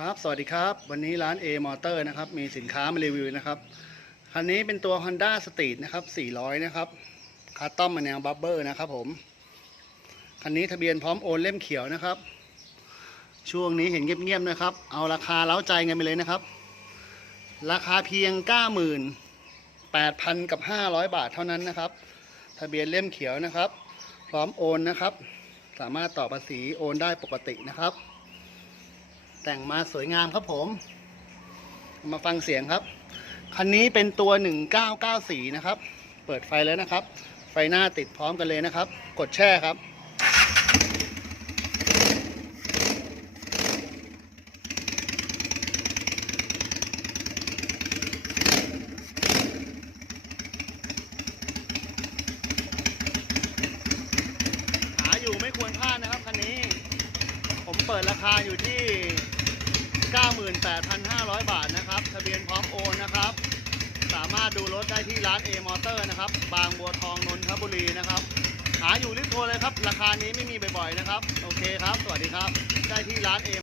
ครับสวัสดีครับ วันนี้ร้าน A Motor นะครับ มีสินค้ามารีวิวนะครับ คันนี้เป็นตัว Honda Street นะครับ 400 นะครับคาร์ตอมมาแนวบับเบอร์นะครับผม คันนี้ทะเบียนพร้อมโอนเล่มเขียวนะครับ ช่วงนี้เห็นเงียบๆนะครับ เอาราคาเล้าใจกันไปเลยนะครับ ราคาเพียง 98,000 กับ 500 บาทเท่านั้นนะครับ ทะเบียนเล่มเขียวนะครับ พร้อมโอนนะครับ สามารถต่อภาษีโอนได้ปกตินะครับ แต่งมาสวยงามครับผม มาฟังเสียงครับ คันนี้เป็นตัว 1994 นะครับ เปิดไฟแล้วนะครับ ไฟหน้าติดพร้อมกันเลยนะครับ กดแช่ครับหาอยู่ไม่ควรพลาดนะครับ เปิดราคาอยู่ที่ 98,500 บาทนะครับ ทะเบียนพร้อมโอนนะครับ สามารถดูรถได้ที่ร้าน A Motor นะครับ บางบัวทองนนทบุรีนะครับ หาอยู่รีบโทรเลยครับ ราคานี้ไม่มีบ่อยๆนะครับ โอเคครับ สวัสดีครับ ได้ที่ร้าน A